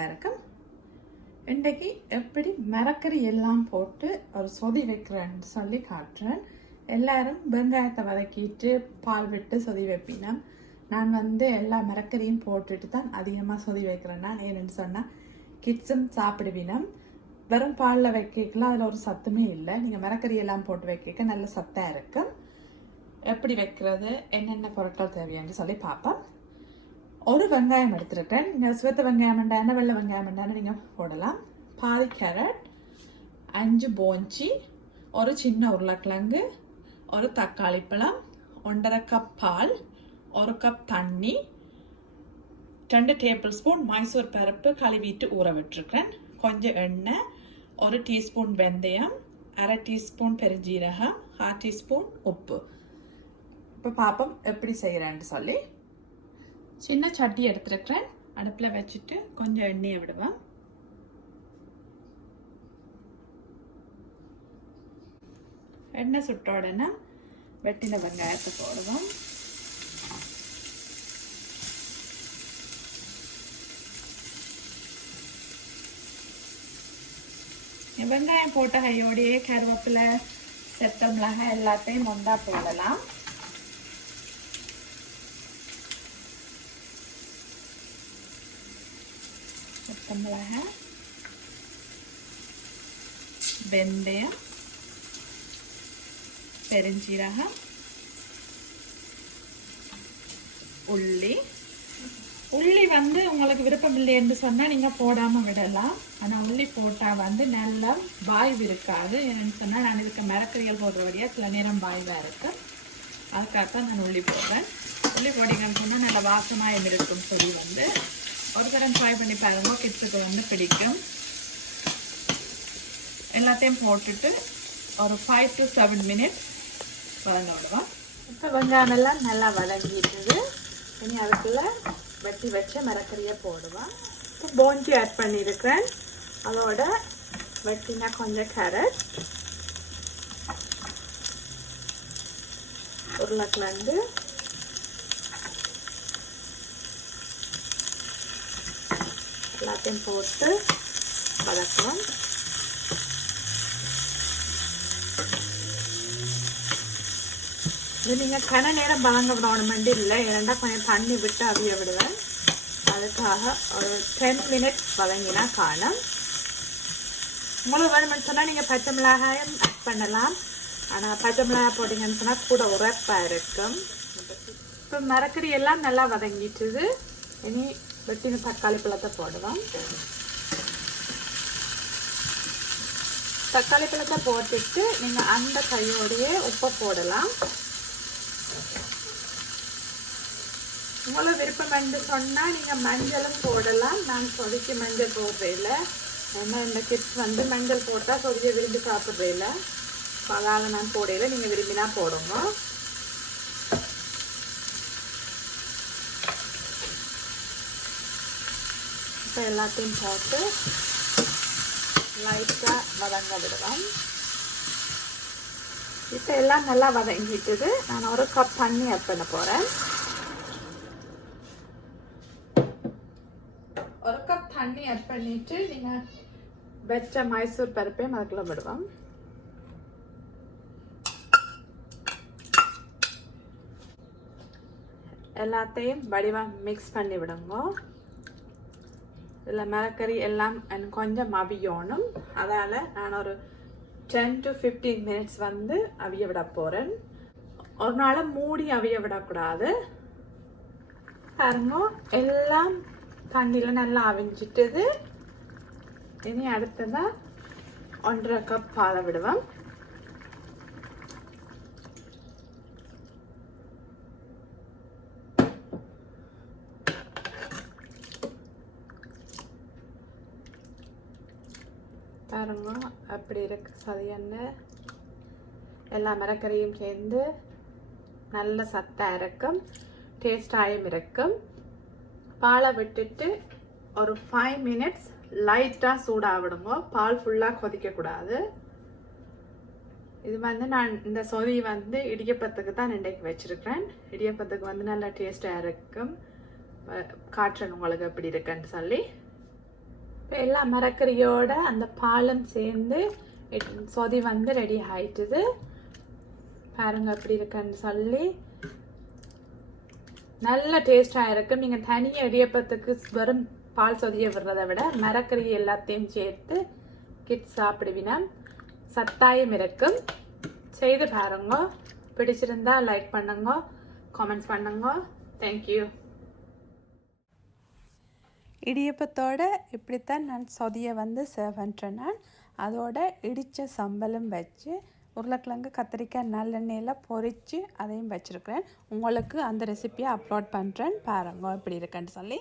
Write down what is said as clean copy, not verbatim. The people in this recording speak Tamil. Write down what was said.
நல்லா இருக்கும். இன்றைக்கு எப்படி மரக்கறி எல்லாம் போட்டு ஒரு சொதி வைக்கிறேன்னு சொல்லி காட்டுறேன். எல்லாரும் வெங்காயத்தை வதக்கிட்டு பால் விட்டு சொதி வைப்பினா, நான் எல்லா மரக்கறியும் போட்டுட்டு தான் அதிகமாக சொதி வைக்கிறேன். நான் ஏன்னு சொன்னால் கிட்ஸும் சாப்பிடுவினம். வெறும் பாலில் வைக்கலாம், அதில் ஒரு சத்துமே இல்லை. நீங்கள் மரக்கறி எல்லாம் போட்டு வைக்க நல்ல சத்தாக இருக்கும். எப்படி வைக்கிறது, என்னென்ன பொருட்கள் தேவையான்னு சொல்லி பார்ப்போம். ஒரு வெங்காயம் எடுத்துருக்கேன். நீங்கள் சிவத்த வெங்காயம் வேண்டாம், வெள்ளை வெங்காயம் வேண்டான்னு நீங்கள் போடலாம். பாதி கேரட், 5 போஞ்சி, ஒரு சின்ன உருளைக்கிழங்கு, ஒரு தக்காளி பழம், 1.5 கப் பால், 1 கப் தண்ணி, 2 டேபிள் ஸ்பூன் மைசூர் பருப்பு கழுவிட்டு ஊற விட்டுருக்கேன், கொஞ்சம் எண்ணெய், 1 டீஸ்பூன் வெந்தயம், 1/2 டீஸ்பூன் பெருஞ்சீரகம், 1/2 டீஸ்பூன் உப்பு. இப்போ பார்ப்போம் எப்படி செய்கிறேன்னு சொல்லி. சின்ன சட்டி எடுத்துருக்கிறேன். அடுப்பில் வச்சுட்டு கொஞ்சம் எண்ணெயை விடுவேன். எண்ணெய் சுட்ட உடனே வெட்டின வெங்காயத்தை போடுவோம். வெங்காயம் போட்ட கையோடையே கருவேப்பிலை, செத்த மிளகாய் எல்லாத்தையும் ஒன்றா போடலாம். செத்த மிளகாய், வெந்தயம், பெருஞ்சீரகம், உள்ளி. உள்ளி உங்களுக்கு விருப்பம் இல்லைன்னு சொன்னால் நீங்கள் போடாமல் விடலாம். ஆனால் உள்ளி போட்டால் நல்லா வாய்வு இருக்காது. என்னென்னு சொன்னால் நான் இதுக்கு மரக்கறிகள் போடுற வழியாக சில நேரம் வாய்வாக இருக்குது. அதுக்காகத்தான் நான் உள்ளி போடுறேன். உள்ளி போட்டிங்கன்னு சொன்னால் நல்ல வாசமாக இருக்கும். சொல்லி ஒரு தரம் ட்ரை பண்ணி பாருங்க, கிட்ஸுக்கு பிடிக்கும். எல்லாத்தையும் போட்டுட்டு ஒரு 5 to 7 மினிட்ஸ் வதங்க விடுவோம். இப்போ வெங்காயம் எல்லாம் நல்லா வதங்கிட்டுது. இனி அதுக்குள்ள வெட்டி வச்ச மரக்கறியை போடுவேன். இப்போ போஞ்சி ஆட் பண்ணியிருக்கிறேன். அதோட வெட்டினா கொஞ்சம் கேரட், உருளைக்கிழங்கு, எல்லாத்தையும் போட்டு வதக்குவோம். இது நீங்கள் கன நேரம் வதங்க விடணுமெண்டு இல்லை, இரண்டா கொஞ்சம் தண்ணி விட்டு அவிய விடுவேன். அதுக்காக ஒரு 10 மினிட்ஸ் வதங்கினா காணும். உங்களுக்கு வேணுமென்னு சொன்னால் நீங்கள் பச்சை மிளகாயும் ஆட் பண்ணலாம். ஆனால் பச்சை மிளகாய் போட்டிங்கன்னு சொன்னால் கூட உரைப்பாக இருக்கும். இப்போ மரக்கறி எல்லாம் நல்லா வதங்கிட்டுது. இனி வெட்டின தக்காளி பழத்தை போடுவோம். தக்காளி பழத்தை போட்டுட்டு நீங்கள் அந்த கையோடையே உப்பை போடலாம். உங்களுக்கு விருப்பம் என்று சொன்னால் நீங்கள் மஞ்சளும் போடலாம். நான் சொதிக்கு மஞ்சள் போடுறதில்ல. ஏன்னா இந்த கிட்ஸ் மஞ்சள் போட்டால் சொதியை விரும்பி சாப்பிட்றதில்ல. அதனால் நான் போடையில, நீங்கள் விரும்பினா போடுங்க. இப்போ எல்லாத்தையும் போட்டு லைட்டாக வதங்க விடுவோம். இப்போ எல்லாம் நல்லா வதங்கிட்டுது. நான் 1 கப் தண்ணி ஆட் பண்ண போகிறேன். 1 கப் தண்ணி ஆட் பண்ணிட்டு நீங்கள் வச்ச மைசூர் பருப்பையும் அதுக்குள்ள விடுவோம். எல்லாத்தையும் வடிவாக மிக்ஸ் பண்ணி விடுங்க. இதில் மரக்கறி எல்லாம் கொஞ்சம் அவியணும். அதால் நான் ஒரு 10 to 15 மினிட்ஸ் அவிய விட போகிறேன். ஒரு நாள் மூடி அவிய விடக்கூடாது. பாருங்க, எல்லாம் தண்ணியில் நல்லா அவிஞ்சிட்டுது. இனி அடுத்ததாக 1.5 கப் பாலை விடுவோம். பாருங்க அப்படி இருக்கு. சதையன்னு எல்லா மரக்கறியும் சேர்ந்து நல்ல சத்தாக இருக்கும், டேஸ்டாயும் இருக்கும். பாலை விட்டுட்டு ஒரு 5 மினிட்ஸ் லைட்டாக சூடாக விடுங்க. பால் ஃபுல்லாக கொதிக்கக்கூடாது. இது நான் இந்த சொதி இடியப்பத்துக்கு தான் இன்றைக்கு வச்சுருக்கிறேன். இடியப்பத்துக்கு நல்லா டேஸ்டாக இருக்கும். காட்டுறேன் உங்களுக்கு எப்படி இருக்குன்னு சொல்லி. எல்லா மரக்கறியோட அந்த பாலும் சேர்ந்து சொதி வந்து ரெடி ஆயிட்டுது. பாருங்க எப்படி இருக்குன்னு சொல்லி. நல்ல டேஸ்டாக இருக்கும். நீங்கள் தனியாக இடியப்பத்துக்கு வெறும் பால் சொதியை விடுறதை விட மரக்கறி எல்லாத்தையும் சேர்த்து கிட்ஸ் சாப்பிடுவினா சத்தாயம் இருக்கும். செய்து பாருங்க. பிடிச்சிருந்தா லைக் பண்ணுங்க, கமெண்ட்ஸ் பண்ணுங்க. தேங்க்யூ. இடியப்பத்தோட இப்படித்தான் நான் சொதியை வந்து சர்வ் பண்ணுறேன். நான் அதோட இடித்த சம்பலும் வச்சு உருளைக்கிழங்கு கத்திரிக்காய் நல்லெண்ணெயில் பொரித்து அதையும் வச்சுருக்கிறேன். உங்களுக்கு அந்த ரெசிப்பியை அப்லோட் பண்ணுறேன். பாருங்க எப்படி இருக்குன்னு சொல்லி.